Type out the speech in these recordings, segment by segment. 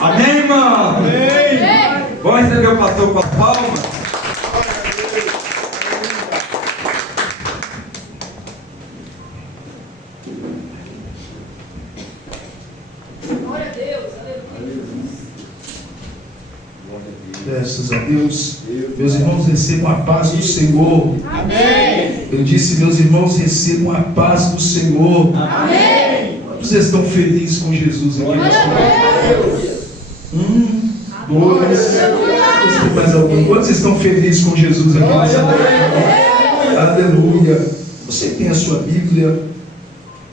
Amém, irmão? Amém. Vamos receber o pastor com as palmas. Glória a Deus. Aleluia. Graças a Deus. Meus irmãos, recebam a paz do Senhor. Amém. Eu disse, meus irmãos, recebam a paz do Senhor. Amém. Vocês estão felizes com Jesus aqui nessa noite? Dois. Tem mais algum? Quantos estão felizes com Jesus aqui nessa noite? Aleluia. Você tem a sua Bíblia?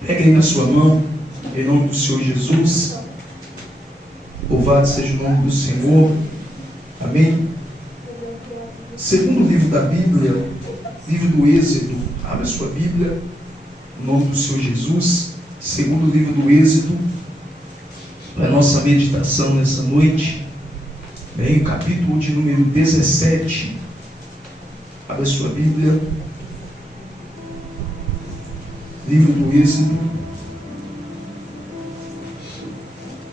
Pegue aí na sua mão, em nome do Senhor Jesus. Louvado seja o nome do Senhor. Amém? Segundo livro da Bíblia, livro do Êxodo. Abra a sua Bíblia, em nome do Senhor Jesus. Segundo livro do Êxodo, para a nossa meditação nessa noite. Bem, capítulo de número 17. Abra a sua Bíblia. Livro do Êxodo.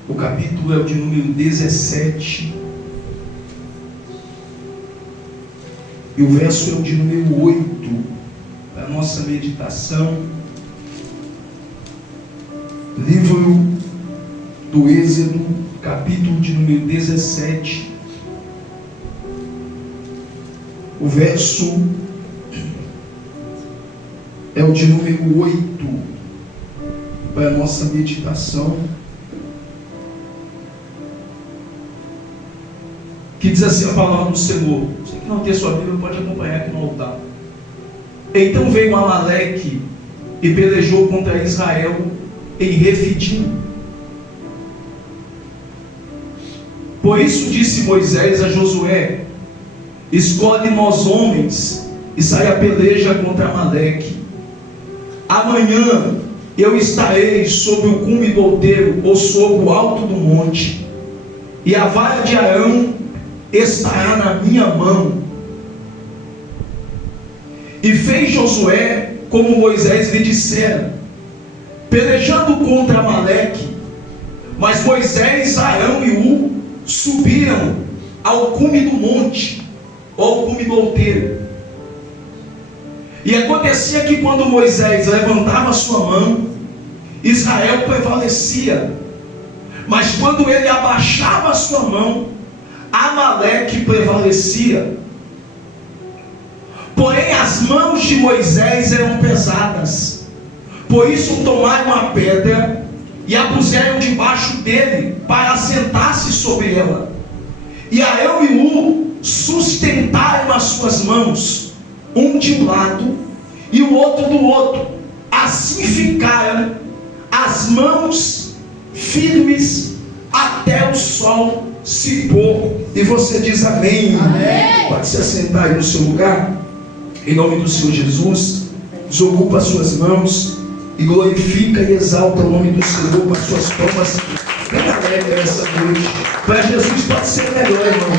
O capítulo é o de número 17. E o verso é o de número 8. Para a nossa meditação. Livro do Êxodo, capítulo de número 17. O verso é o de número 8 para a nossa meditação, que diz assim a palavra do Senhor. Você que não tem sua Bíblia pode acompanhar aqui no altar. Então veio Amaleque e pelejou contra Israel em Refidim. Por isso disse Moisés a Josué: escolhe nós homens e sai a peleja contra Amaleque. Amanhã eu estarei sobre o cume do outeiro ou sobre o alto do monte, e a vara de Arão estará na minha mão. E fez Josué como Moisés lhe dissera, pelejando contra Amaleque. Mas Moisés, Arão e U subiram ao cume do monte, ou ao cume do outeiro. E acontecia que quando Moisés levantava a sua mão, Israel prevalecia. Mas quando ele abaixava a sua mão, Amaleque prevalecia. Porém as mãos de Moisés eram pesadas. Por isso tomaram uma pedra e a puseram debaixo dele, para assentar-se sobre ela. E Arão e U sustentaram as suas mãos, um de um lado e o outro do outro. Assim ficaram as mãos firmes até o sol se pôr. E você diz amém. Amém. Pode se assentar aí no seu lugar, em nome do Senhor Jesus. Desocupa as suas mãos e glorifica e exalta o nome do Senhor com as suas palmas bem alegre nessa noite. Para Jesus pode ser melhor, irmão.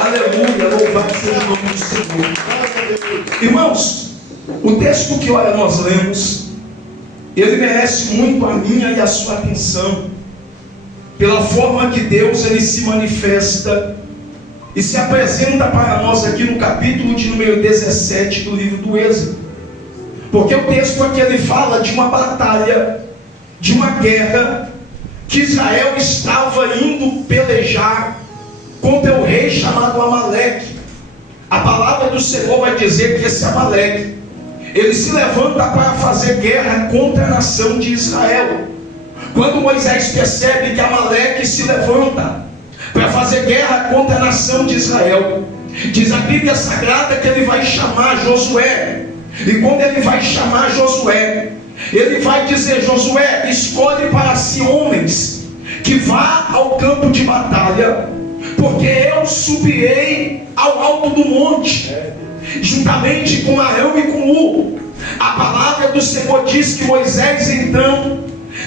Aleluia, louvado seja o nome do Senhor. Irmãos, o texto que ora nós lemos, ele merece muito a minha e a sua atenção, pela forma que Deus ele se manifesta e se apresenta para nós aqui no capítulo de número 17 do livro do Êxodo. Porque o texto aqui ele fala de uma batalha, de uma guerra, que Israel estava indo pelejar contra o rei chamado Amaleque. A palavra do Senhor vai dizer que esse Amaleque, ele se levanta para fazer guerra contra a nação de Israel. Quando Moisés percebe que Amaleque se levanta para fazer guerra contra a nação de Israel, diz a Bíblia Sagrada que ele vai chamar Josué. E quando ele vai chamar Josué, ele vai dizer: Josué, escolhe para si homens que vá ao campo de batalha, porque eu subirei ao alto do monte, juntamente com Arão e com U. A palavra do Senhor diz que Moisés então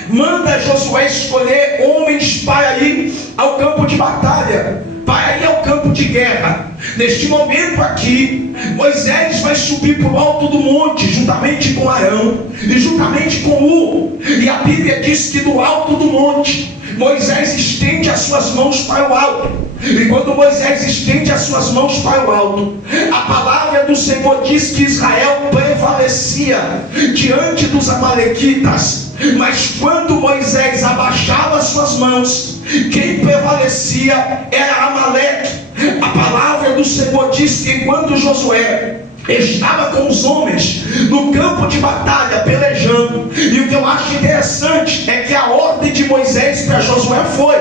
manda Josué escolher homens para ir ao campo de batalha, para ir ao campo de guerra. Neste momento aqui, Moisés vai subir para o alto do monte, juntamente com Arão e juntamente com U. E a Bíblia diz que do alto do monte, Moisés estende as suas mãos para o alto. E quando Moisés estende as suas mãos para o alto, a palavra do Senhor diz que Israel prevalecia diante dos amalequitas. Mas quando Moisés abaixava as suas mãos, quem prevalecia era Amaleque. A palavra do Senhor diz que quando Josué estava com os homens no campo de batalha pelejando, e o que eu acho interessante é que a ordem de Moisés para Josué foi: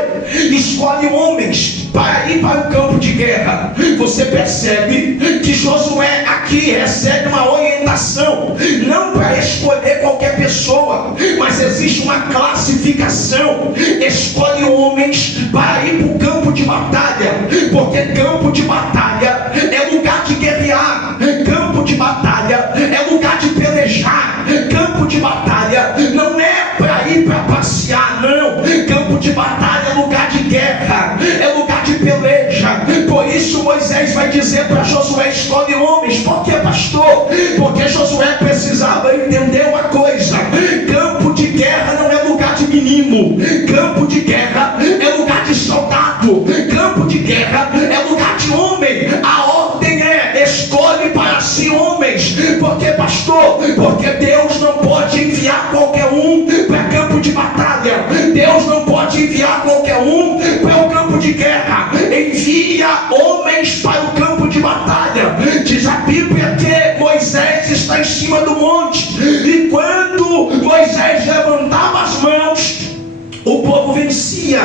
escolhe homens para ir para o campo de guerra. Você percebe que Josué aqui recebe uma orientação, não para escolher qualquer pessoa, mas existe uma classificação. Escolhe homens para ir para o campo de batalha, porque campo de batalha é lugar de guerrear, campo de batalha é lugar de pelejar, campo de batalha não é para ir para passear, não. Campo de batalha é lugar de guerra, é lugar de peleja. Por isso Moisés vai dizer para Josué: escolhe homens. Por que, pastor? Porque Josué precisava entender uma coisa: campo de guerra não é lugar de menino, campo de guerra é lugar de soldado, campo de guerra é lugar de homem. A ordem é: escolhe para si homens. Por que, pastor? Porque Deus não pode enviar qualquer um para campo de batalha. Deus não pode enviar qualquer um para o campo de guerra. Envia homens para o campo de batalha. Diz a Bíblia que Moisés está em cima do monte, e quando Moisés levantava as mãos, o povo vencia,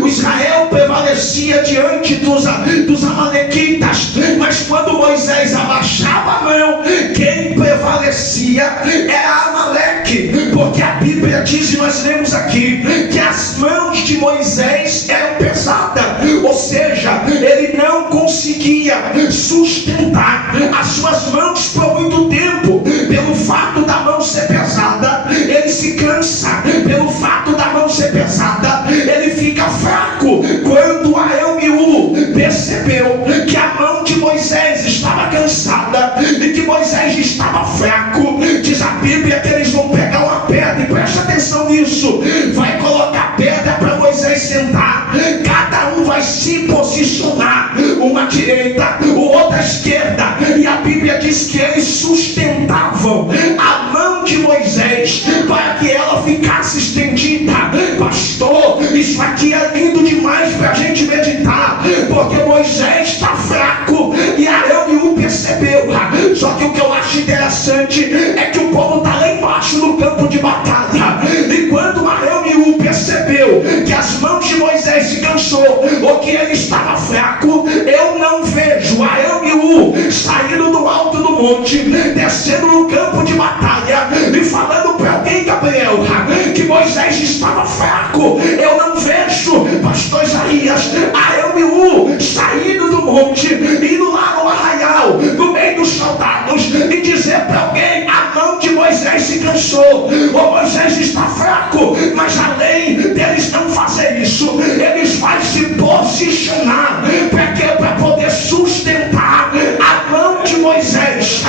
o Israel prevalecia diante dos amalequitas. Mas quando Moisés abaixava a mão, quem prevalecia era Amaleque, porque a Bíblia diz, e nós lemos aqui, que as mãos de Moisés eram pesadas, ou seja, ele não conseguia sustentar as suas mãos por muito tempo. Pelo fato da mão ser pesada, ele se cansa. Pelo fato da mão ser pesada, ele fica fraco. Quando Arão e U percebeu que a mão de Moisés estava cansada e que Moisés estava fraco, diz a Bíblia que eles vão pegar uma pedra, e preste atenção nisso, vai colocar pedra para Moisés sentar. Cada um vai se posicionar, uma à direita, o outro à esquerda, e a Bíblia diz que eles sustentavam a mão de Moisés para que ela ficasse estendida. Pastor, isso aqui é lindo demais para a gente meditar, porque Moisés está fraco e Arão e U percebeu. Só que o que eu acho interessante é que o povo está lá embaixo no campo de batalha, e quando Arão e U percebeu que as mãos de Moisés se cansou, ou que ele estava fraco, eu não vejo Arão e U saindo do alto do monte, descendo no campo de batalha e falando para alguém: Gabriel, que Moisés estava fraco. Eu não vejo, pastor Isaías, Arão e U saindo do monte, indo lá no arraial, no meio dos soldados, e dizer para alguém: a mão de Moisés se cansou, ou Moisés está fraco. Mas além deles não fazer isso, eles vão se posicionar para poder sustentar a mão de Moisés,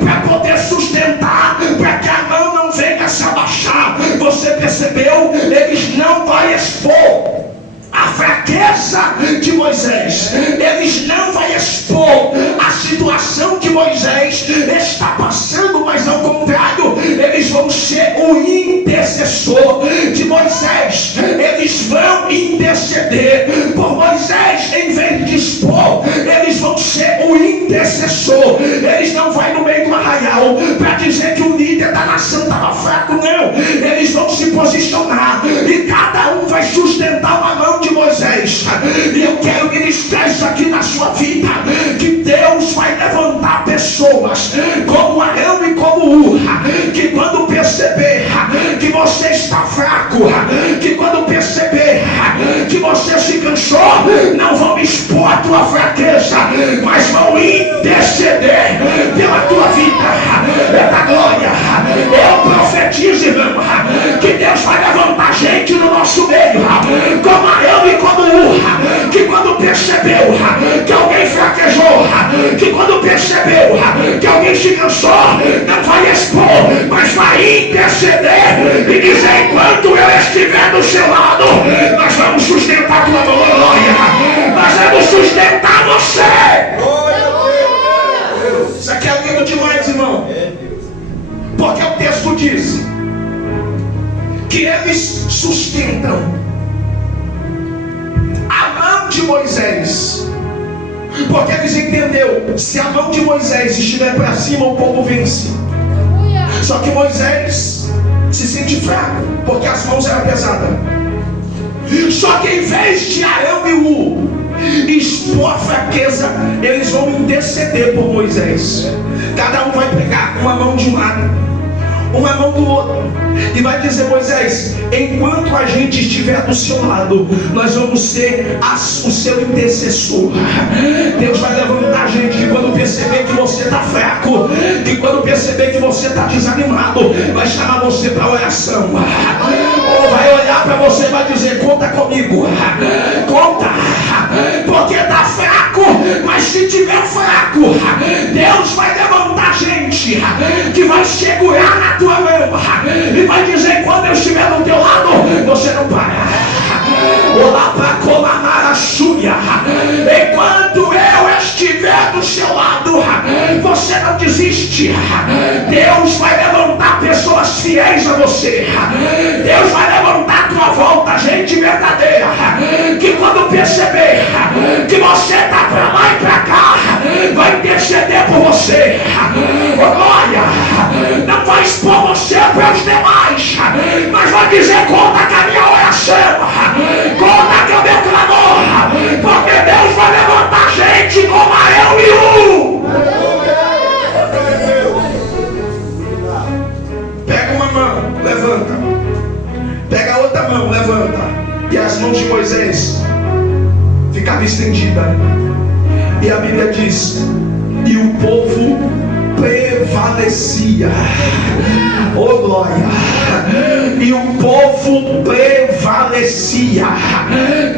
para poder sustentar, para que a mão não venha se abaixar. Você percebeu? Eles não vão expor a fraqueza de Moisés, eles não vão expor a situação que Moisés está passando, mas ao contrário, eles vão ser o intercessor de Moisés. Eles vão interceder por Moisés. Em vez de expor, eles vão ser o intercessor. Eles não vão no meio do arraial para dizer que o líder da nação estava fraco, não. Eles vão se posicionar, e cada um vai sustentar uma mão de Moisés. E eu quero ministrar isso aqui na sua vida, que Deus vai levantar pessoas como Arão e como U, que quando perceber que você está fraco, que quando perceber que você se cansou, não vão expor a tua fraqueza, mas vão interceder pela tua vida. É da glória. Eu profetizo, irmão, que Deus vai levantar gente no nosso meio, como Arão e como U, que quando percebeu se cansou, não vai expor, mas vai interceder e dizer: enquanto eu estiver do seu lado, nós vamos sustentar tua glória, nós vamos sustentar você. Isso aqui é lindo demais, irmão. Porque o texto diz que eles sustentam a mão de Moisés, porque eles entenderam: se a mão de Moisés estiver para cima, o povo vence. Só que Moisés se sente fraco, porque as mãos eram pesadas. Só que em vez de Arão e Ur expor a fraqueza, eles vão interceder por Moisés. Cada um vai pegar uma mão de um lado, uma mão do outro, e vai dizer: Moisés, enquanto a gente estiver do seu lado, nós vamos ser o seu intercessor. Deus vai levantar a gente, que quando perceber que você está fraco, que quando perceber que você está desanimado, vai chamar você para oração, ou vai olhar para você e vai dizer: conta comigo, conta, porque está fraco. Mas se tiver fraco, Deus vai levantar gente que vai segurar na tua mão e vai dizer: quando eu estiver do teu lado, você não para. Olá para Colamara Súria, enquanto eu estiver do seu lado, você não desiste. Deus vai levantar pessoas fiéis a você. Deus vai levantar à tua volta gente verdadeira, que quando perceber que você está para lá e para cá, vai interceder por você. Oh, glória! Não vai expor você para os demais, mas vai dizer: conta com a minha oração, conta com o meu clamor, porque Deus vai levantar gente como Arão e Ur. Pega uma mão, levanta. Pega a outra mão, levanta. E as mãos de Moisés ficavam estendidas. E a Bíblia diz: e o povo prevalecia. Oh, glória! E o povo prevalecia.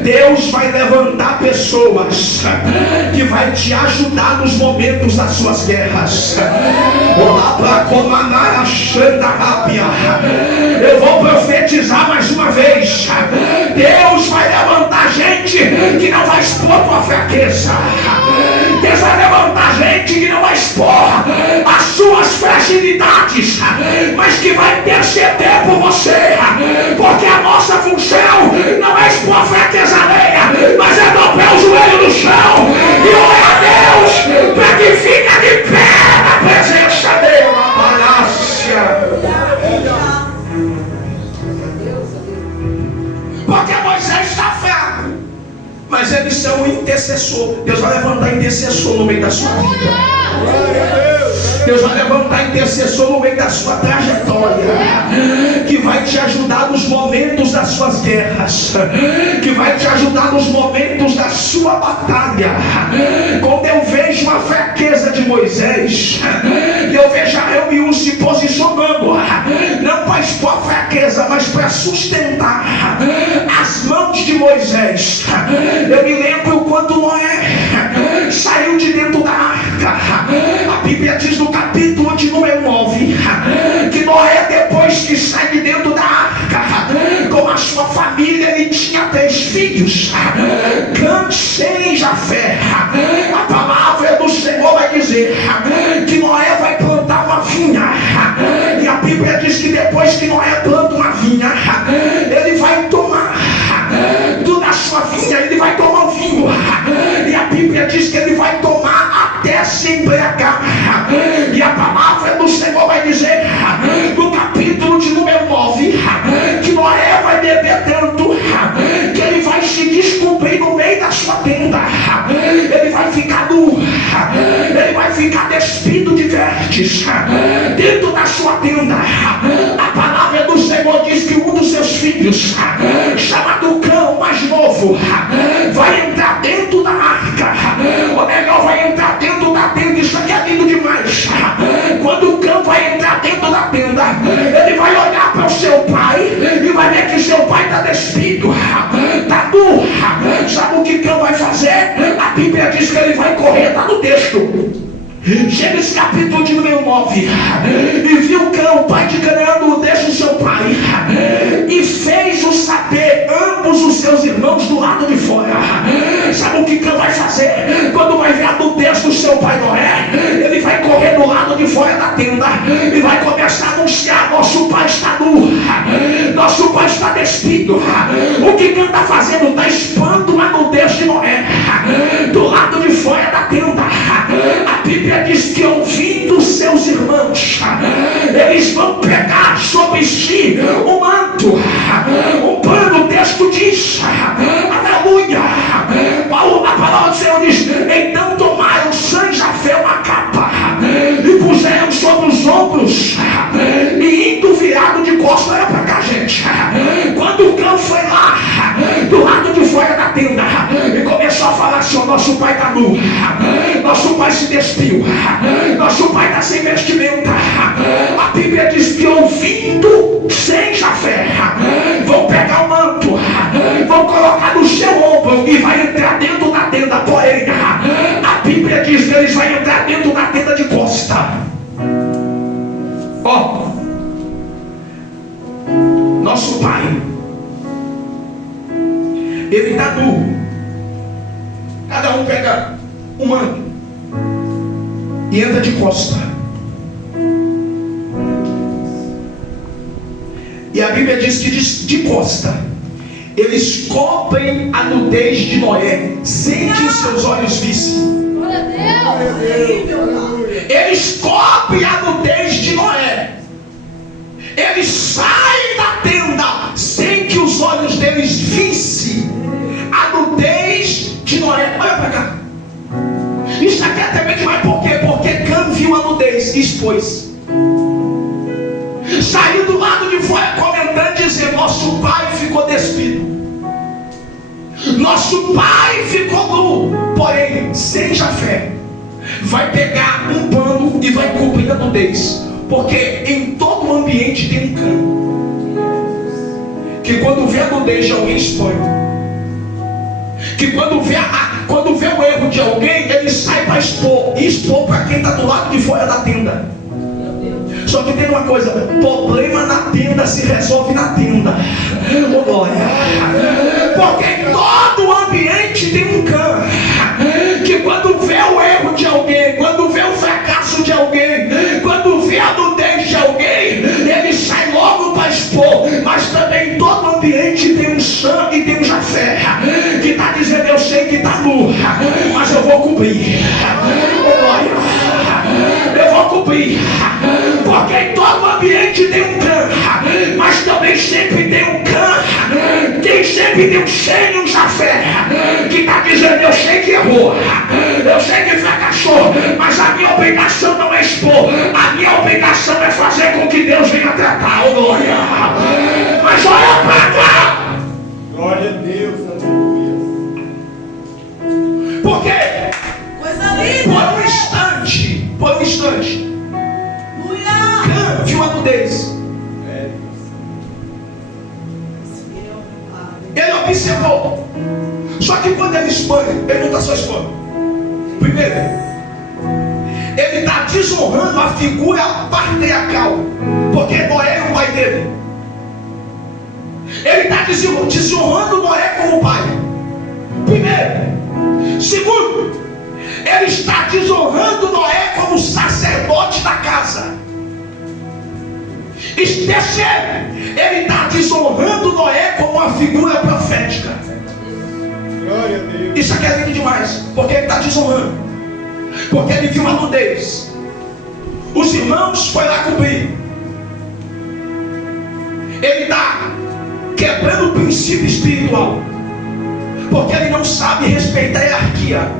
Deus vai levantar pessoas que vai te ajudar nos momentos das suas guerras. Eu vou profetizar mais uma vez: Deus vai levantar gente que não vai expor tua fraqueza. Deus vai levantar gente que não vai expor as suas fragilidades, mas que vai interceder por você, porque a nossa função não é expor a fraqueza alheia, mas é dobrar o joelho no chão e orar a Deus para que fique de pé na presença dele. Porque Moisés está fraco, mas eles são intercessor. Deus vai levantar intercessor no meio da sua vida. Deus vai levantar intercessor no meio da sua trajetória, que vai te ajudar nos momentos das suas guerras, que vai te ajudar nos momentos da sua batalha. Quando eu vejo a fraqueza de Moisés, e eu vejo Arão e Ur se posicionando, não para expor a fraqueza, mas para sustentar as mãos de Moisés, eu me lembro quando Noé saiu de dentro da arca. A Bíblia diz no capítulo de número 9 que Noé, depois que sai de dentro da arca com a sua família, ele tinha 3 filhos, Cã, Sem e Jafé. A palavra do Senhor vai dizer que Noé vai plantar uma vinha, e a Bíblia diz que depois que Noé planta uma vinha, ele vai tomar da sua vinha, ele vai tomar o vinho, e a Bíblia diz que ele vai tomar até se embriagar. E a palavra do Senhor vai dizer no capítulo de número 9 que Noé vai beber tanto que ele vai se descobrir no meio da sua tenda, ele vai ficar nu, ele vai ficar despido de vertes dentro da sua tenda. A palavra do Senhor diz que um dos seus filhos, chamado Cã, o mais novo, vai entrar dentro da arca, ou melhor, vai entrar dentro da tenda. Isso aqui é lindo demais. Quando o Cã vai entrar dentro da tenda, ele vai olhar para o seu pai e vai ver que seu pai está despido, está nu. Sabe o que Cã vai fazer? A Bíblia diz que ele vai correr, está no texto. Gênesis capítulo de número 9. E viu Cã, o pai de Canaã, no nudez do seu pai, e fez-o saber ambos os seus irmãos do lado de fora. Sabe o que Cã vai fazer? Quando vai ver a nudez do seu pai Noé, ele vai correr do lado de fora da tenda e vai começar a anunciar: nosso pai está nu, nosso pai está despido. O que Cã está fazendo? Está expondo a nudez de Noé do lado de fora da tenda. A Bíblia diz que, ouvindo seus irmãos, eles vão pegar sobre si um manto, um pano. O texto diz, aleluia, a palavra do Senhor diz: então tomaram Sem, Jafé uma capa e puseram sobre os ombros, e indo virado de costas. Olha pra cá, gente. Quando o Cã foi lá do lado de fora da tenda e começou a falar assim: nosso pai está nu, nosso pai se despiu, nosso pai está sem vestimenta. A Bíblia diz que, ouvindo Sem, Jafé, vão pegar o manto, vão colocar no seu ombro e vai entrar dentro da tenda. Porém, a Bíblia diz que eles vão entrar dentro da tenda de costa. Ó, nosso pai, ele está nu. Cada um pega um manto e entra de costa. E a Bíblia diz que de costa eles cobrem a nudez de Noé, sem que os seus olhos vissem. Glória a Deus. Eles cobrem a nudez de Noé. Eles saem da tenda sem que os olhos deles vissem a nudez de Noé. Olha pra cá. Isso aqui é até bem demais. Por quê? Porque Cã viu a nudez e expôs. Saiu do lado de fora comentando, dizendo: nosso pai ficou despido, nosso pai ficou nu. Porém, Sem, Jafé vai pegar um pano e vai cobrir a nudez. Porque em todo ambiente tem um Cã que, quando vê a nudez de alguém, expõe. Que quando vê o erro de alguém, ele sai para expor. E expor para quem está do lado de fora da tenda. Só que tem uma coisa: problema na tenda se resolve na tenda. Oh, glória. Porque em todo ambiente tem um Cã que, quando vê o erro de alguém, quando vê o fracasso de alguém, quando vê a nudez de alguém, ele sai logo para expor. Mas também em todo ambiente tem um Sem e tem um Jafé que está dizendo: eu sei que está nu, mas eu vou cobrir. Oh, glória. Eu vou cobrir. Porque em todo ambiente tem um Cã, mas também sempre tem um Cã, sempre tem um Sem e um Jafé que está dizendo: eu sei que errou, eu sei que fracassou, mas a minha obrigação não é expor, a minha obrigação é fazer com que Deus venha tratar. Oh, glória. Mas olha para cá. Glória a Deus, aleluia. Porque Coisa linda. por um instante, Cã viu a nudez. Ele observou. Só que quando ele expõe, ele não está só expondo. Primeiro, ele está desonrando a figura patriarcal, porque Noé é o pai dele. Ele está desonrando Noé como pai. Primeiro. Segundo, ele está desonrando Noé como sacerdote da casa. Terceiro, ele está desonrando Noé como uma figura profética. Glória a Deus. Isso aqui é lindo demais, porque ele está desonrando, porque ele viu a nudez. Os irmãos foram lá cobrir. Ele está quebrando o princípio espiritual, porque ele não sabe respeitar a hierarquia.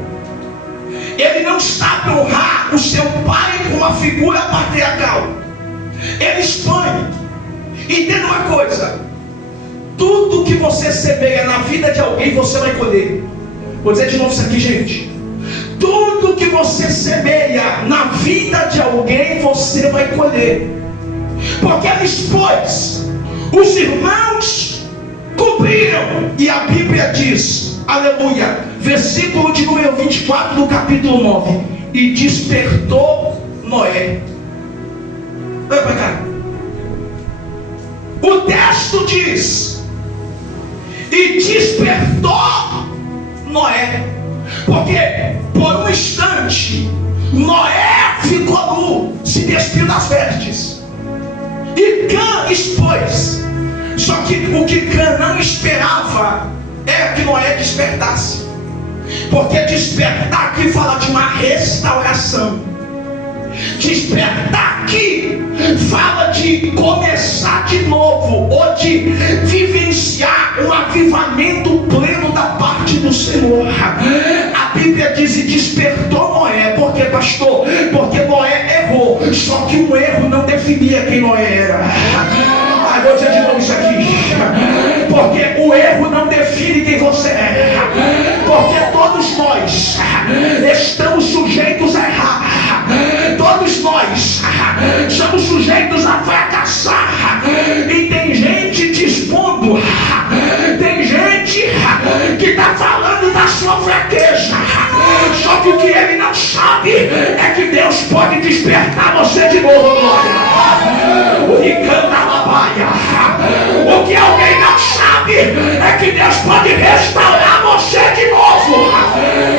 Ele não sabe honrar o seu pai como uma figura patriarcal. Ele expõe. Entenda uma coisa: tudo que você semeia na vida de alguém, você vai colher. Vou dizer de novo isso aqui, gente. Tudo que você semeia na vida de alguém, você vai colher. Porque ele expôs. Os irmãos cobriram. E a Bíblia diz, aleluia, versículo de número 24 do capítulo 9: e despertou Noé. Olha para cá. O texto diz: e despertou Noé. Porque por um instante Noé ficou nu, se despiu das vestes, e Cã expôs. Só que o que Cã não esperava é que Noé despertasse. Porque despertar aqui fala de uma restauração. Despertar aqui fala de começar de novo, ou de vivenciar um avivamento pleno da parte do Senhor. A Bíblia diz: e despertou Noé. Por quê, pastor? Porque Noé errou, só que o erro não definia quem Noé era. Vou dizer de novo isso aqui. Porque o erro não define quem você é. Porque todos nós estamos sujeitos a errar. Todos nós somos sujeitos a fracassar. E tem gente te expondo. Tem gente que está falando da sua fraqueza. Só que o que ele não sabe é que Deus pode despertar você de novo, glória. O que canta a baia. O que alguém não sabe é que Deus pode restaurar você de novo.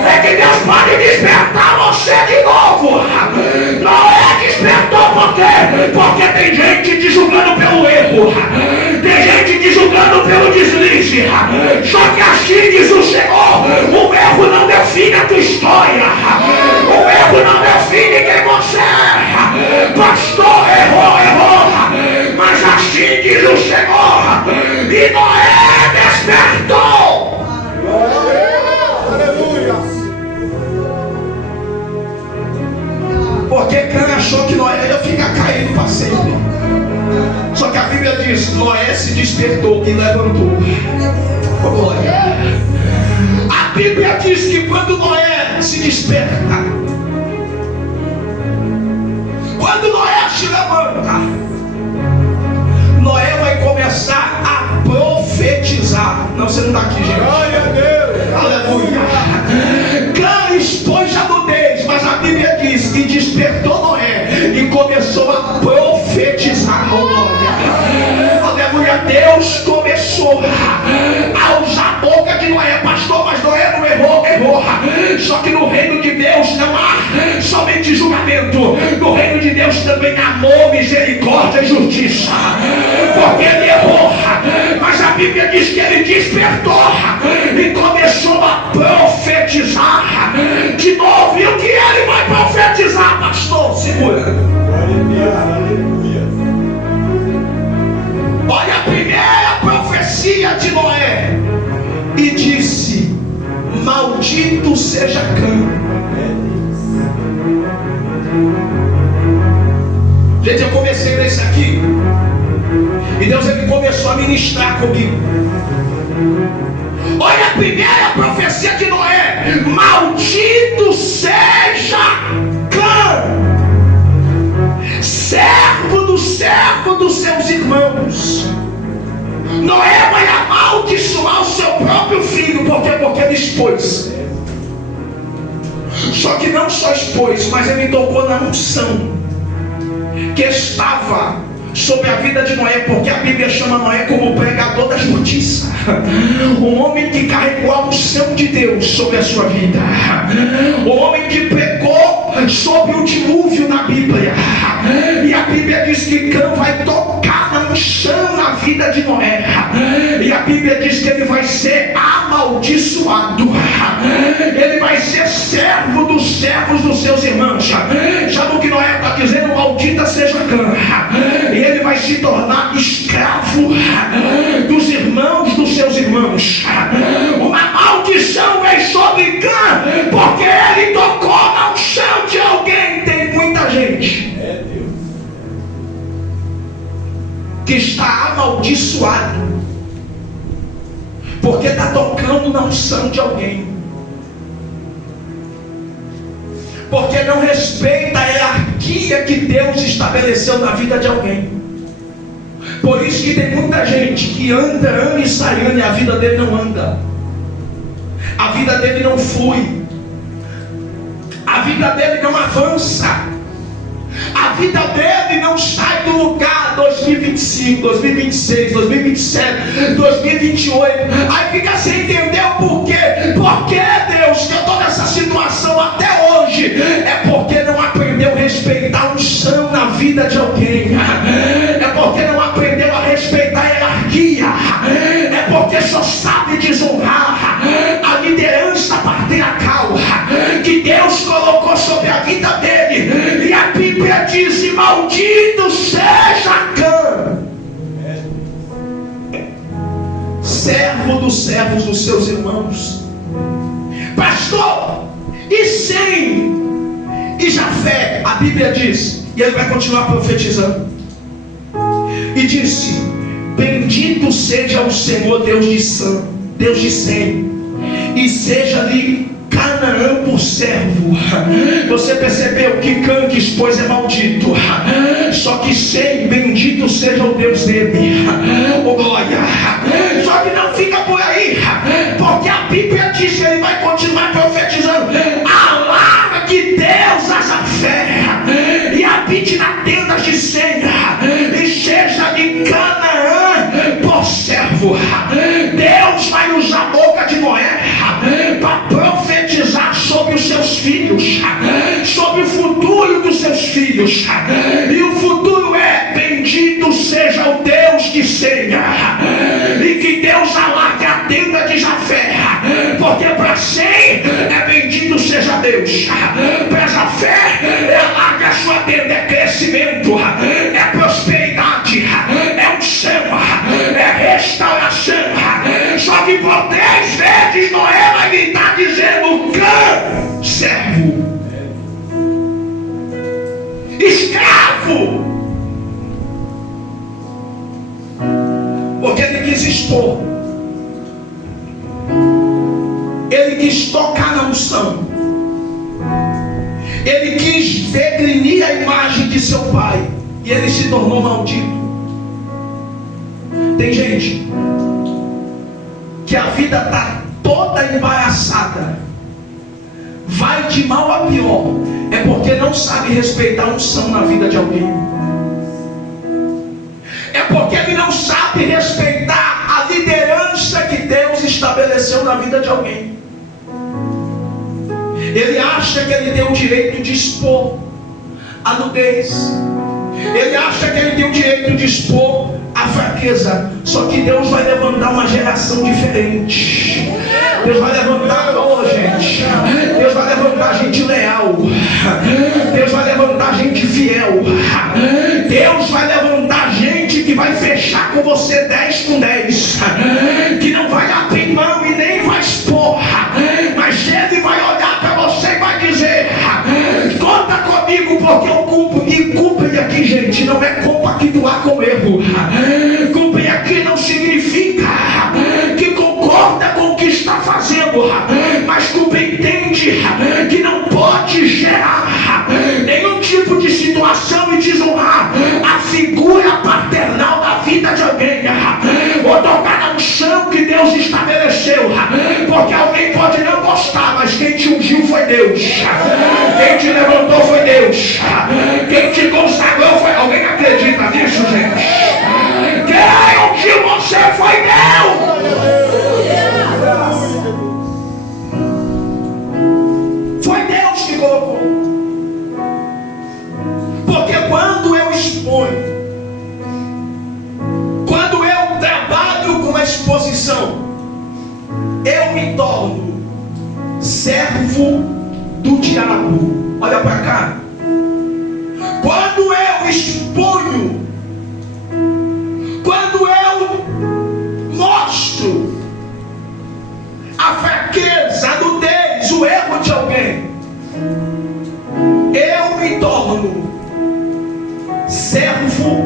É que Deus pode despertar você de novo. Não é despertou por quê? Porque tem gente te julgando pelo erro. Tem gente te julgando pelo deslize. Só que assim diz o Senhor: o erro não define a tua história. O erro não define quem você é. Pastor, errou. Mas assim diz o Senhor: e Noé despertou. Aleluia. Porque Cã achou que Noé ia ficar caído para sempre. Só que a Bíblia diz: Noé se despertou e levantou. Glória. A Bíblia diz que quando Noé se desperta, quando Noé se levanta, Noé vai começar a profetizar. Não, você não está aqui, gente. Glória a Deus. Aleluia. Cã expôs a nudez, mas a Bíblia diz que despertou Noé e começou a profetizar. Glória. Aleluia. Deus começou a usar a boca de Noé. Pastor, mas Noé não errou. Só que no reino de Deus não há somente julgamento. No reino de Deus também há amor, misericórdia e justiça. Porque ele errou, mas a Bíblia diz que ele despertou e começou a profetizar de novo. E o que ele vai profetizar, pastor? Segura. Glória a Deus. Aleluia. Olha a primeira profecia de Noé. E disse: maldito seja Cã. Gente, eu comecei nesse aqui, e Deus ele começou a ministrar comigo. Olha a primeira profecia de Noé: maldito seja Cã, servo dos seus irmãos. Noé vai amaldiçoar o seu próprio filho. Por quê? Porque ele expôs. Só que não só expôs, mas ele tocou na unção que estava sobre a vida de Noé, porque a Bíblia chama Noé como pregador da justiça, um homem que carregou a unção de Deus sobre a sua vida, o homem que pregou sobre o dilúvio na Bíblia. E a Bíblia diz que Cã vai tocar na unção na vida de Noé, e a Bíblia diz que ele vai ser amaldiçoado, ele vai ser servo dos servos dos seus irmãos. Sabe o que Noé está dizendo? Maldita seja Cã. E ele vai se tornar escravo dos irmãos dos seus irmãos. Uma maldição vem sobre Cã, porque ele tocou na unção de alguém. Tem muita gente que está amaldiçoado porque está tocando na unção de alguém, porque não respeita a hierarquia que Deus estabeleceu na vida de alguém. Por isso que tem muita gente que anda e sai e a vida dele não anda, a vida dele não flui, a A vida dele não avança. A vida dele não sai do lugar 2025, 2026, 2027, 2028. Aí fica sem entender o porquê. Por que, Deus, que eu estou nessa situação até hoje? É porque não aprendeu a respeitar a unção na vida de alguém. É porque não aprendeu a respeitar a hierarquia. É porque só sabe desonrar a liderança patriarcal que Deus colocou sobre a vida dele. E a Bíblia diz: maldito seja Cã, servo dos servos dos seus irmãos. Pastor, e Sem e Jafé? A Bíblia diz, e ele vai continuar profetizando, e disse: bendito seja o Senhor Deus de Sem, e seja-lhe Canaã por servo. Você percebeu que Cã quis, pois é maldito, só que Sem, bendito seja o Deus dele. Oh glória. Só que não fica por aí, porque a Bíblia diz que ele vai continuar profetizando: alargue Deus a Jafé, e habite na tenda de Sem, e seja de Canaã por servo. Deus vai usar a boca de Noé para profetizar sobre os seus filhos, sobre o futuro dos seus filhos. E o futuro é: bendito seja o Deus de Sem, e que Deus alargue a tenda de Jafé, porque para Sem é bendito seja Deus, para Jafé é alargue a sua tenda, é crescimento, é prosperidade, é unção, é restauração. Só que por 3 vezes Noé vai me estar dizendo: Cã, servo, escravo, porque ele quis expor, ele quis tocar na unção, ele quis degrinir a imagem de seu pai, e ele se tornou maldito. Tem gente que a vida está toda embaraçada, vai de mal a pior, é porque não sabe respeitar a unção na vida de alguém. É porque ele não sabe respeitar a liderança que Deus estabeleceu na vida de alguém. Ele acha que ele tem o direito de expor a nudez, ele acha que ele tem o direito de expor a fraqueza. Só que Deus vai levantar uma geração diferente. Deus vai levantar, gente, Deus vai levantar gente leal, Deus vai levantar gente fiel, Deus vai levantar gente que vai fechar com você 10 com 10, que não vai abrir mão e nem vai expor, mas ele vai olhar para você e vai dizer: conta comigo, porque eu cumpro. E cumpre aqui, gente, não é compactuar com erro. Cumpre aqui não significa que concorda com o que está fazendo, mas cumpre entende que não pode gerar nenhum tipo de situação e desonrar a figura paternal da vida de alguém, ou tocar na unção que Deus estabeleceu, porque alguém pode não gostar, mas quem te ungiu foi Deus, quem te levantou foi Deus, quem te consagrou foi... Alguém acredita nisso, gente? Quem ungiu você foi Deus. Foi Deus que colocou. Porque quando eu exponho, quando eu trabalho com a exposição, eu me torno servo do diabo. Olha para cá. Quando eu exponho, quando eu mostro a fraqueza, a nudez, o erro de alguém, eu me torno servo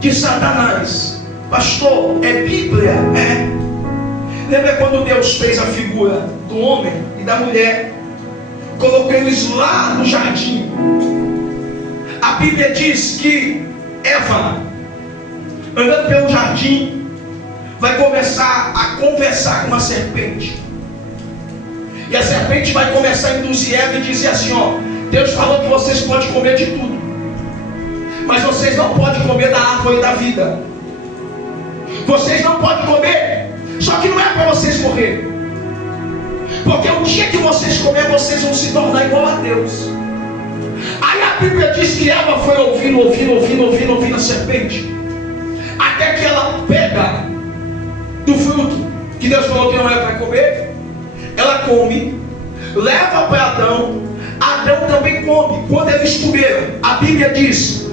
de Satanás. Pastor, é Bíblia? É. Lembra quando Deus fez a figura do homem e da mulher, colocou eles lá no jardim? A Bíblia diz que Eva, andando pelo jardim, vai começar a conversar com uma serpente. E a serpente vai começar a induzir Eva e dizer assim, ó: Deus falou que vocês podem comer de tudo, mas vocês não podem comer da árvore da vida. Vocês não podem comer. Só que não é para vocês morrer, porque o dia que vocês comer, vocês vão se tornar igual a Deus. Aí a Bíblia diz que Eva foi ouvindo a serpente, até que ela pega do fruto que Deus falou que não era para comer. Ela come, leva para Adão. Adão também come. Quando eles comeram, a Bíblia diz: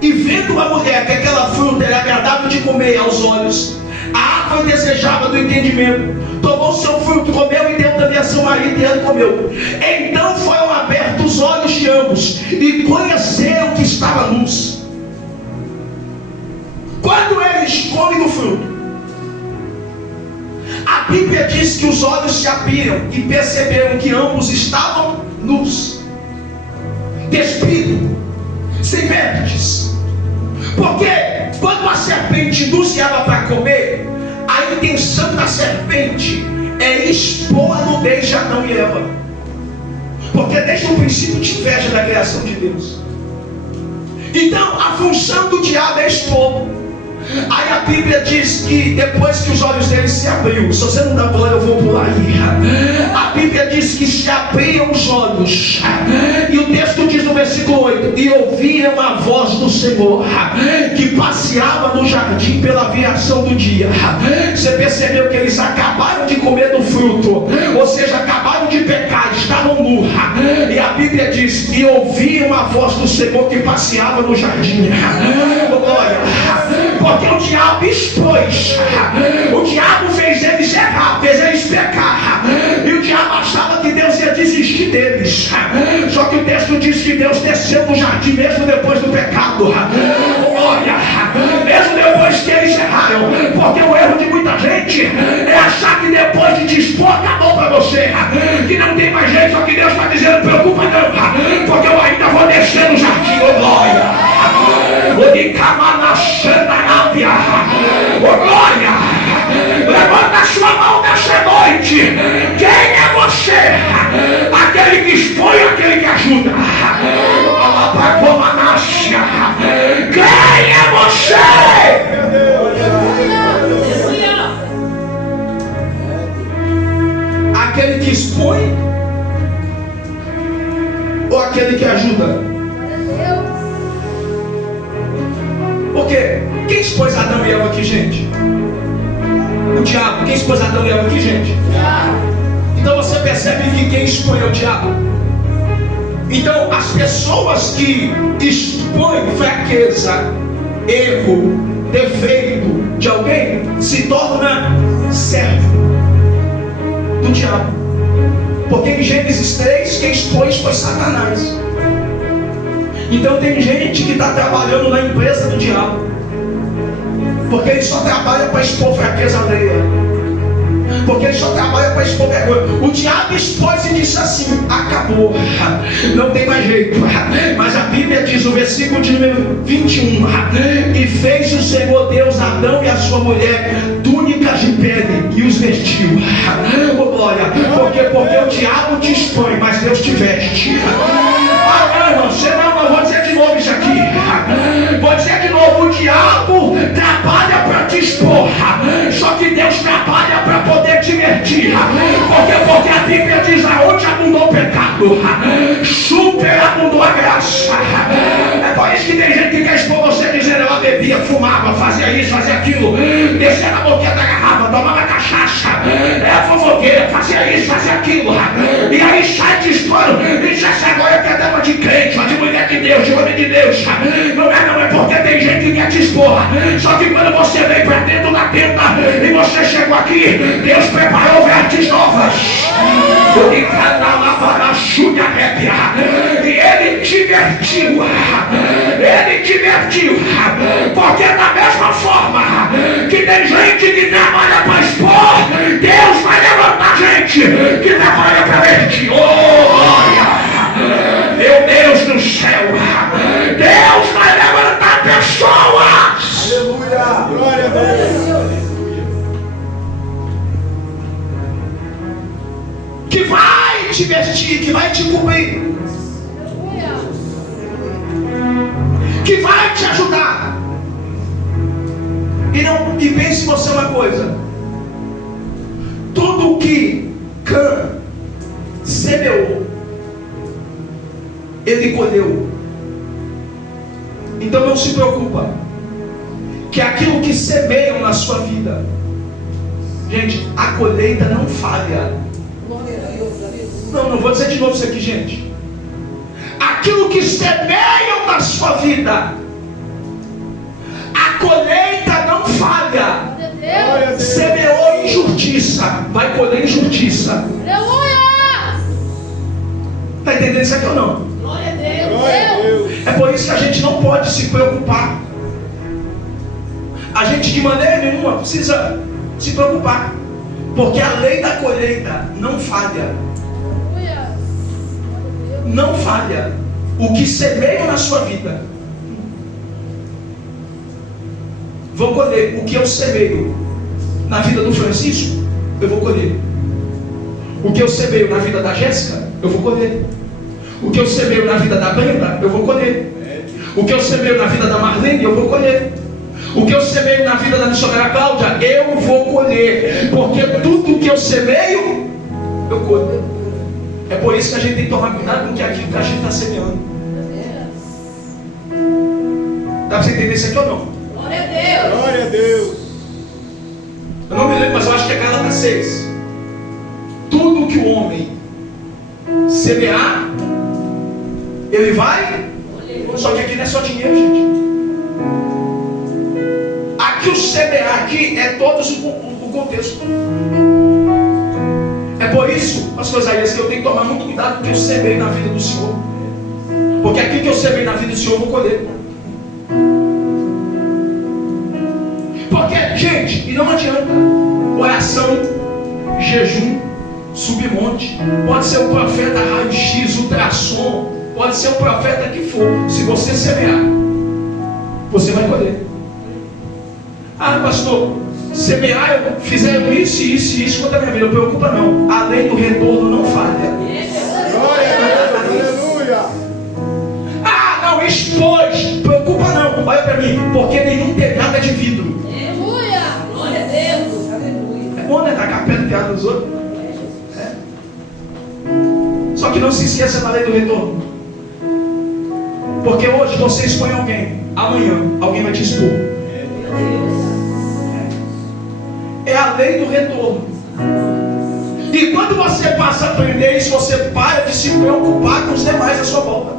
e vendo a mulher que aquela fruta era agradável de comer aos olhos, a árvore desejava do entendimento, tomou seu fruto, comeu e deu também a seu marido, e ele comeu. Então foram abertos os olhos de ambos, e conheceram que estava à luz. Quando eles comem do fruto, a Bíblia diz que os olhos se abriram e perceberam que ambos estavam nus, despidos, sem vestes. Porque quando a serpente induziava para comer, a intenção da serpente é expor a nudez de Adão e Eva, porque desde o princípio tinha inveja da criação de Deus. Então a função do diabo é expor. Aí a Bíblia diz que depois que os olhos deles se abriram, se você não dá glória eu vou pular aí. A Bíblia diz que se abriam os olhos, e o texto diz no versículo 8: e ouviram a voz do Senhor que passeava no jardim pela viração do dia. Você percebeu que eles acabaram de comer do fruto, ou seja, acabaram de pecar, estavam nus. E a Bíblia diz que ouviram a voz do Senhor que passeava no jardim. Glória. Porque o diabo expôs, o diabo fez eles errar, fez eles pecar, e o diabo achava que Deus ia desistir deles. Só que o texto diz que Deus desceu no jardim mesmo depois do pecado. Olha, mesmo depois que eles erraram, porque o erro de muita gente é achar que depois de te expor acabou para você, que não tem mais jeito. Só que Deus está dizendo: preocupa não, porque eu ainda vou descer no jardim. Oh glória! O de Camanachandarábia, oh glória! Levanta a sua mão nessa noite. Quem é você? Aquele que expõe, aquele que ajuda. Quem é você? Aquele que expõe ou aquele que ajuda? Por quê? Quem expôs Adão e Eva aqui, gente? O diabo. Quem expôs Adão e Eva aqui, gente? Então você percebe que quem expõe é o diabo. Então as pessoas que expõem fraqueza, erro, defeito de alguém se torna servo do diabo. Porque em Gênesis 3 quem expôs foi Satanás. Então tem gente que está trabalhando na empresa do diabo, porque ele só trabalha para expor fraqueza alheia, porque ele só trabalha para expor vergonha. O diabo expôs e disse assim: acabou, não tem mais jeito. Mas a Bíblia diz no versículo de número 21: e fez o Senhor Deus Adão e a sua mulher túnicas de pele e os vestiu. Oh glória! Porque o diabo te expõe, mas Deus te veste. Ah não, senão eu vou dizer de novo isso aqui. Vou dizer de novo: o diabo trabalha para te expor, só que Deus trabalha para poder te divertir. Porque a Bíblia diz: aonde abundou o pecado, superabundou a graça. É por isso que tem gente que quer expor você dizendo: ela bebia, fumava, fazia isso, fazia aquilo, descia na boquinha da garrafa, tomava cachaça, fofoqueira, fazia isso, fazia aquilo. E aí sai te expondo e diz: essa agora quer dar uma de crente, uma de mulher de Deus, de homem de Deus. Não é porque tem gente que quer te expor. Só que quando você vem para dentro da tenda e você chegou aqui, Deus preparou vestes novas. E Ele te divertiu. Ele te divertiu. Porque da mesma forma que tem gente que trabalha para expor, Deus vai levantar gente que trabalha para vestir. Oh glória! Meu Deus do céu, Deus vai levantar pessoas. Aleluia! Glória a Deus! Que vai te vestir, que vai te cobrir, que vai te ajudar. E pense você uma coisa: tudo que Cã semeou, ele colheu. Então não se preocupa, que aquilo que semeiam na sua vida, gente, a colheita não falha. Não vou dizer de novo isso aqui, gente. Aquilo que semeiam na sua vida, a colheita não falha. Semeou injustiça, vai colher injustiça. Está entendendo isso aqui ou não? Glória a Deus. É por isso que a gente não pode se preocupar. A gente de maneira nenhuma precisa se preocupar, porque a lei da colheita não falha. Não falha. O que semeia na sua vida, vou colher. O que eu semeio na vida do Francisco, eu vou colher. O que eu semeio na vida da Jéssica, eu vou colher. O que eu semeio na vida da Brenda, eu vou colher. O que eu semeio na vida da Marlene, eu vou colher. O que eu semeio na vida da missionária Cláudia, eu vou colher. Porque tudo que eu semeio, eu colho. É por isso que a gente tem que tomar cuidado com aquilo que a gente está semeando. Dá para você entender isso aqui ou não? Glória a Deus. Glória a Deus. Eu não me lembro, mas eu acho que é Gálatas 6. Tudo que o homem semear, ele vai. Só que aqui não é só dinheiro, gente. Aqui o semear aqui é todo o contexto. É por isso, pastor Isaías, que eu tenho que tomar muito cuidado com o que eu semeio na vida do Senhor. Porque aquilo que eu semeio na vida do Senhor eu vou colher. Porque, gente, e não adianta oração, jejum, subir monte, pode ser o profeta raio-x, ultrassom, pode ser o profeta que for. Se você semear, você vai colher. Ah, pastor, semear, eu fizeram isso contra a minha vida. Não preocupa não, a lei do retorno não falha. Glória a Deus. Aleluia. Ah, não, expôs, preocupa não, olha para mim, porque nenhum telhado é de vidro. Glória a Deus. Aleluia. É bom, né, tacar pedra no telhado dos outros. É. Só que não se esqueça da lei do retorno. Porque hoje você expõe alguém, amanhã alguém vai te expor. É a lei do retorno. E quando você passa a aprender isso, você para de se preocupar com os demais à sua volta.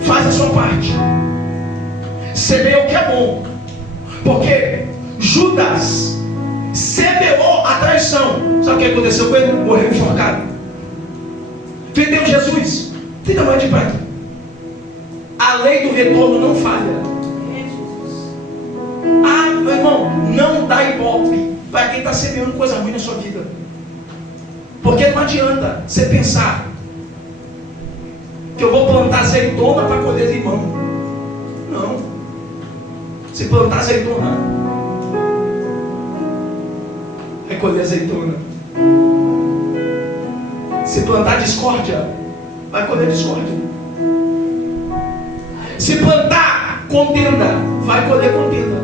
Faz a sua parte. Semeia o que é bom. Porque Judas semeou a traição. Sabe o que aconteceu com ele? Morreu enforcado. Vendeu Jesus. Fica mais de perto. A lei do retorno não falha. Ah, meu irmão, não dá ibope para quem está semeando coisa ruim na sua vida. Porque não adianta você pensar que eu vou plantar azeitona para colher limão. Não. Se plantar azeitona, vai colher azeitona. Se plantar discórdia, vai colher discórdia. Se plantar contenda, vai colher contenda.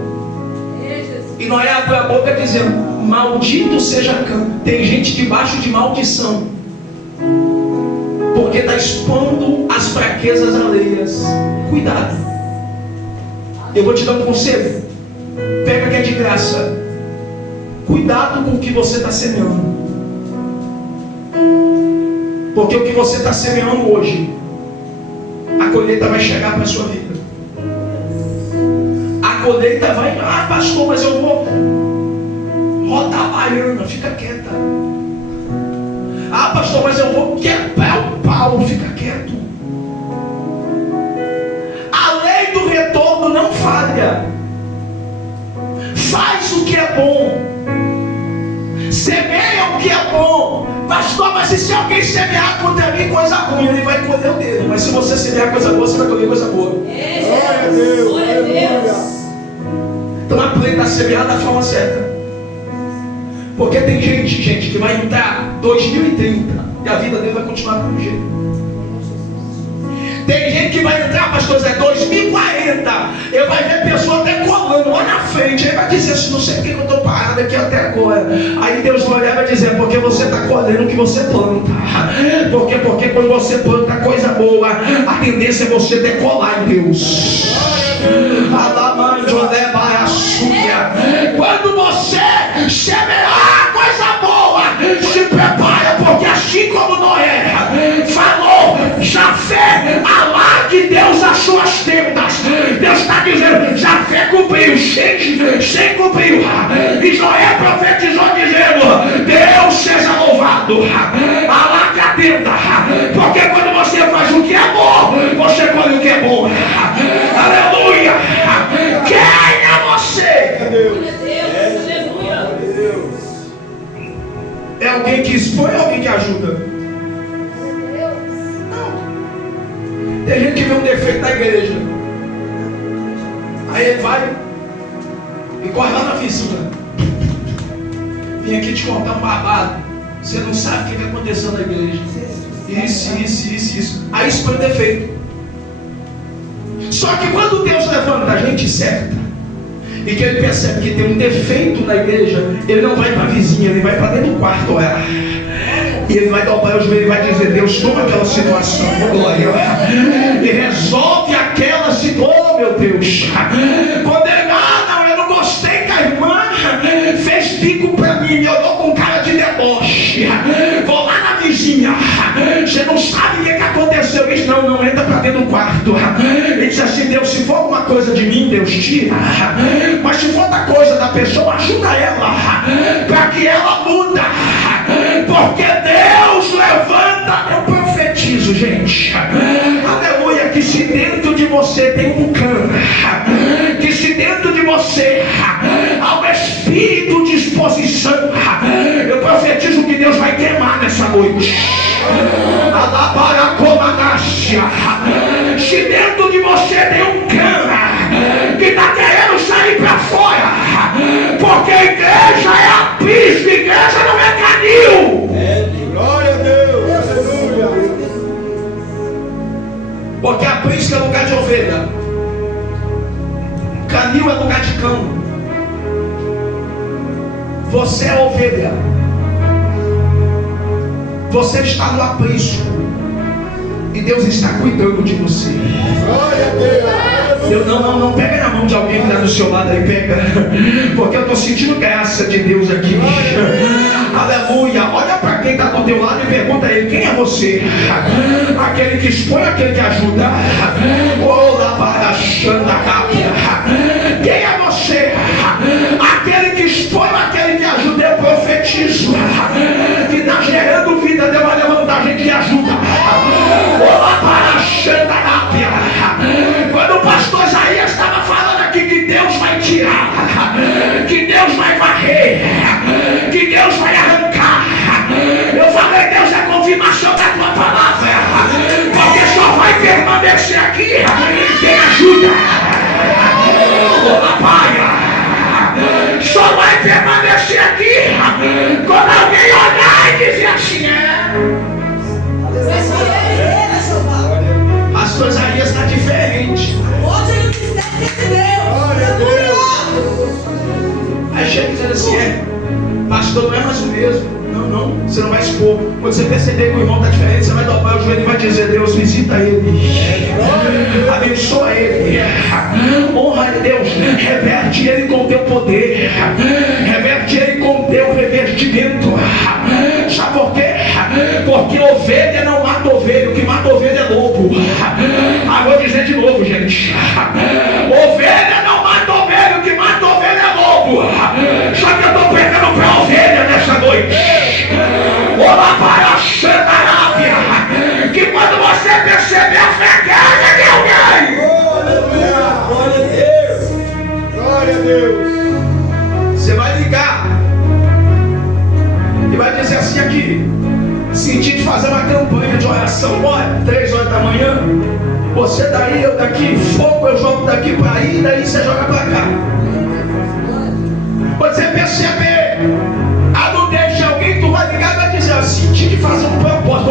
E Noé abriu a boca dizendo: maldito seja Cã. Tem gente debaixo de maldição, porque está expondo as fraquezas alheias. Cuidado. Eu vou te dar um conselho. Pega que é de graça. Cuidado com o que você está semeando. Porque o que você está semeando hoje, a colheita vai chegar para a sua vida. A colheita vai. Ah, pastor, mas eu vou rodar a baiana. Fica quieta. Ah, pastor, mas eu vou quebrar o pau. Fica quieto. A lei do retorno não falha. Faz o que é bom. Semeia o que é bom. Pastor, mas e se alguém semear contra mim coisa ruim, ele vai colher o dele. Mas se você semear coisa boa, você vai colher coisa boa. Glória a Deus. Glória a Deus. Então a colheita está semeada da forma certa. Porque tem gente que vai entrar 2030 E a vida dele vai continuar do mesmo jeito. Tem gente que vai entrar, pastor Zé, 2040, eu vai ver pessoa decolando lá na frente, aí vai dizer assim, não sei porque eu estou parado aqui até agora. Aí Deus vai olhar e vai dizer, porque você está colhendo o que você planta. Porque quando você planta coisa boa, a tendência é você decolar em Deus. Quando você semear coisa boa, se prepara, porque assim como Noé falou, Jafé, alargue Deus as suas tendas. Deus está dizendo, Jafé cumpriu, Sem cumpriu. E Noé profetizou dizendo, Deus seja louvado, alargue a tenda, porque quando você faz o que é bom, você colhe o que é bom. Aleluia. Quem é você? É alguém que expõe ou alguém que ajuda? Não. Tem gente que vê um defeito na igreja, aí ele vai e corre lá na vizinha. Vim aqui te contar um babado. Você não sabe o que aconteceu na igreja. Isso. Aí expõe o defeito. Só que quando Deus levanta a gente certa, e que ele percebe que tem um defeito na igreja, ele não vai para a vizinha, ele vai para dentro do quarto orar. E ele vai dobrar o joelho e vai dizer, Deus, toma aquela situação, glória, e resolve aquela situação, meu Deus. Quando ele, não, eu não gostei que a irmã fez bico para mim, me olhou com cara de deboche. Vou lá na vizinha, você não sabe o que aconteceu. Ele disse, não entra para dentro do quarto. Ele disse assim, Deus, se for alguma coisa de mim, Deus tira. Mas se for outra coisa da pessoa, ajuda ela, para que ela muda. Porque Deus levanta, eu profetizo, gente, aleluia, que se dentro de você tem um cano, que se dentro de você há um espírito de exposição, eu profetizo que Deus vai queimar nessa noite. Se dentro de você tem um cano que está querendo sair para fora, porque a igreja é a pista, a igreja não é canil. Glória a Deus, aleluia. Porque a prisca é lugar de ovelha, canil é lugar de cão. Você é ovelha, você está no aprisco, e Deus está cuidando de você. Glória a Deus. Não pega na mão de alguém que está do seu lado aí, pega, porque eu estou sentindo graça de Deus aqui. Aleluia. Olha para quem está do teu lado e pergunta a ele, quem é você? Aquele que expõe, aquele que ajuda? Quem é você? Aquele que expõe, aquele que ajuda? Eu profetizo que está gerando vida, Deus vai levantar gente que ajuda. Quando o pastor Isaías estava falando aqui que Deus vai tirar, que Deus vai varrer, que Deus vai arrancar, eu falei, Deus é confirmação da tua palavra, porque só vai permanecer aqui quem ajuda. Só vai permanecer aqui quando alguém olhar e dizer assim, pastor Isaías está diferente. Glória a Deus. Aí chega dizendo assim, pastor, não é mais o mesmo. Não, você não vai expor. Quando você perceber que o irmão está diferente, você vai dobrar o joelho e vai dizer, Deus, visita ele, abençoa ele, honra a Deus, reverte ele com o teu poder, reverte ele com o teu revestimento. Sabe por quê? Porque ovelha não mata ovelha, o que mata ovelha é lobo. Vou dizer de novo, gente, ovelha não mata ovelha, o que mata ovelha é lobo. Só que eu estou pregando para ovelha nessa noite. Que quando você perceber a fraqueza de alguém, Glória a Deus. Glória a Deus. você vai ligar e vai dizer assim aqui, sentir de fazer uma campanha de oração, bora, 3 horas da manhã, você daí, eu daqui, fogo eu jogo daqui para aí, daí você joga para cá. Quando você perceber a nudez de alguém, tu vai ligar e vai dizer assim, sentir de fazer um propósito,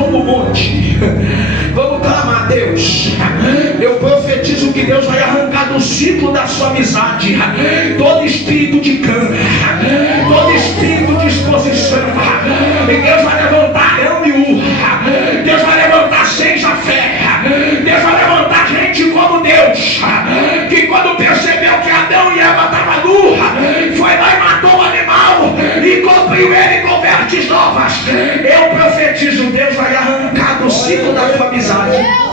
ciclo da sua amizade. Todo espírito de câmera, todo espírito de exposição, e Deus vai levantar Arão e Ur. Deus vai levantar Seja Fé. Deus vai levantar gente como Deus, que quando percebeu que Adão e Eva estavam nus, foi lá e matou o animal e cobriu ele com vestes novas. Eu profetizo, Deus vai arrancar do ciclo da tua amizade